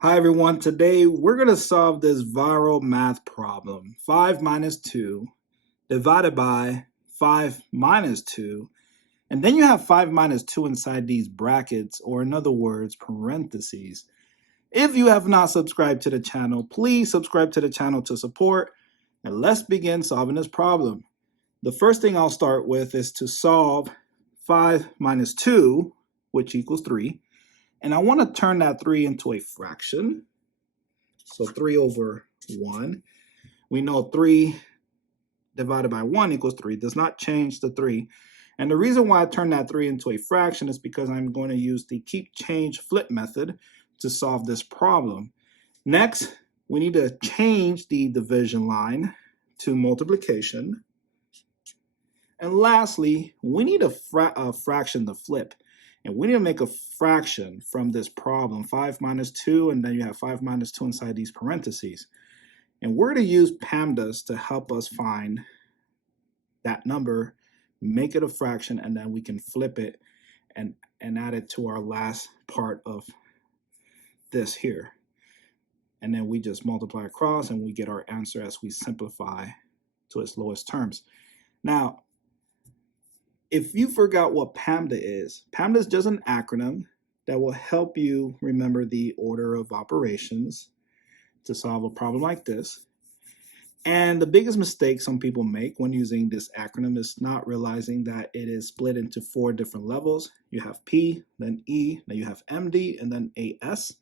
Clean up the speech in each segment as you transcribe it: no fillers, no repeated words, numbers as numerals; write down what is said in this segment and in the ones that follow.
Hi everyone, today we're going to solve this viral math problem. 5 minus 2 divided by 5 minus 2, and then you have 5 minus 2 inside these brackets, or in other words, parentheses. If you have not subscribed to the channel, please subscribe to the channel to support, and let's begin solving this problem. The first thing I'll start with is to solve 5 minus 2, which equals 3, and I want to turn that 3 into a fraction. So 3 over 1. We know 3 divided by 1 equals 3. Does not change the 3. And the reason why I turned that 3 into a fraction is because I'm going to use the keep change flip method to solve this problem. Next, we need to change the division line to multiplication. And lastly, we need a fraction to flip. And we need to make a fraction from this problem, 5 minus 2, and then you have 5 minus 2 inside these parentheses. And we're going to use PEMDAS to help us find that number, make it a fraction, and then we can flip it and add it to our last part of this here. And then we just multiply across and we get our answer as we simplify to its lowest terms. Now, if you forgot what PEMDAS is just an acronym that will help you remember the order of operations to solve a problem like this. And the biggest mistake some people make when using this acronym is not realizing that it is split into 4 different levels. You have P, then E, then you have MD, and then AS.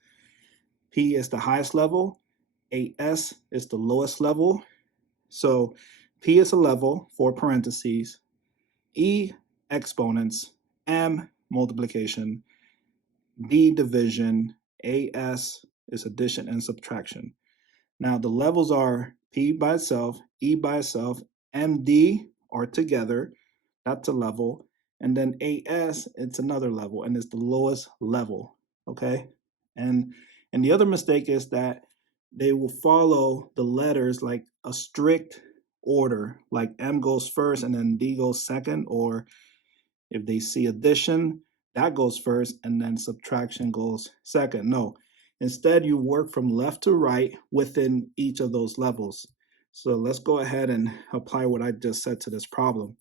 P is the highest level, AS is the lowest level. So P is a level, 4 parentheses, E, exponents, M, multiplication, D, division, AS is addition and subtraction. Now the levels are P by itself, E by itself, MD are together, that's a level, and then AS, it's another level, and it's the lowest level, okay? And the other mistake is that they will follow the letters like a strict order, like M goes first and then D goes second, or if they see addition, that goes first and then subtraction goes second. No, instead you work from left to right within each of those levels. So let's go ahead and apply what I just said to this problem.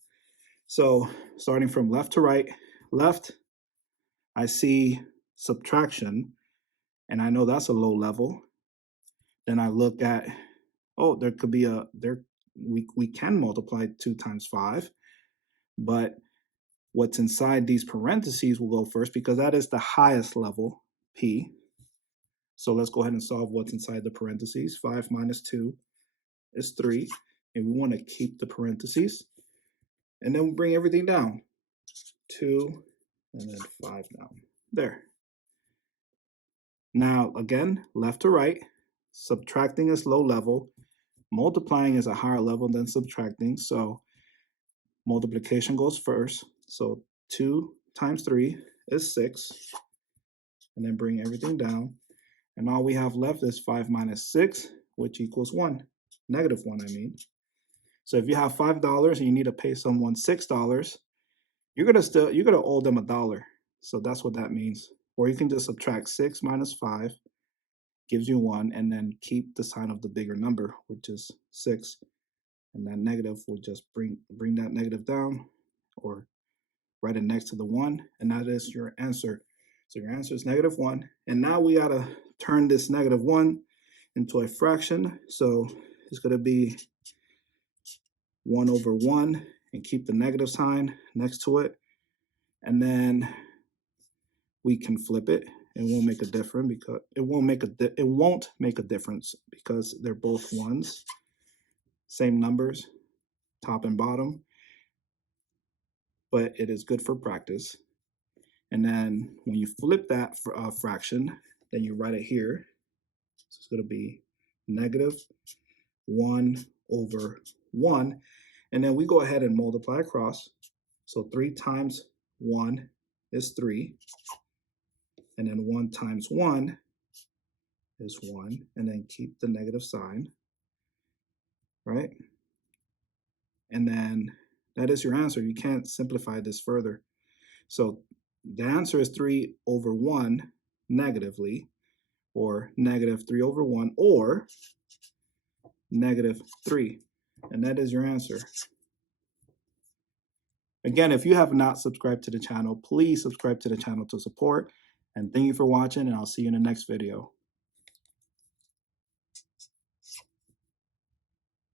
So starting from left to right, left, I see subtraction, and I know that's a low level. Then I look at, oh, there could be we can multiply 2 times 5, but what's inside these parentheses will go first because that is the highest level, P. So let's go ahead and solve what's inside the parentheses. 5 minus 2 is 3, and we want to keep the parentheses. And then we bring everything down. 2, and then 5 down. There. Now, again, left to right, subtracting is low level, multiplying is a higher level than subtracting, so multiplication goes first. So 2 times 3 is 6, and then bring everything down. And all we have left is 5 minus 6, which equals 1. Negative 1, I mean. So if you have $5 and you need to pay someone $6, you're gonna owe them $1. So that's what that means. Or you can just subtract 6 minus 5, gives you 1, and then keep the sign of the bigger number, which is 6. And that negative will just bring that negative down, or write it next to the 1, and that is your answer. So your answer is negative 1. And now we gotta turn this negative 1 into a fraction. So it's gonna be 1 over 1, and keep the negative sign next to it. And then we can flip it. It won't make a difference because it won't make a difference because they're both ones, same numbers, top and bottom. But it is good for practice. And then when you flip that fraction, then you write it here. So it's going to be negative 1 over 1. And then we go ahead and multiply across. So 3 times 1 is 3. And then 1 times 1 is 1. And then keep the negative sign, right? And then that is your answer. You can't simplify this further. So the answer is 3 over 1 negatively, or negative 3 over 1, or negative 3. And that is your answer. Again, if you have not subscribed to the channel, please subscribe to the channel to support. And thank you for watching, and I'll see you in the next video.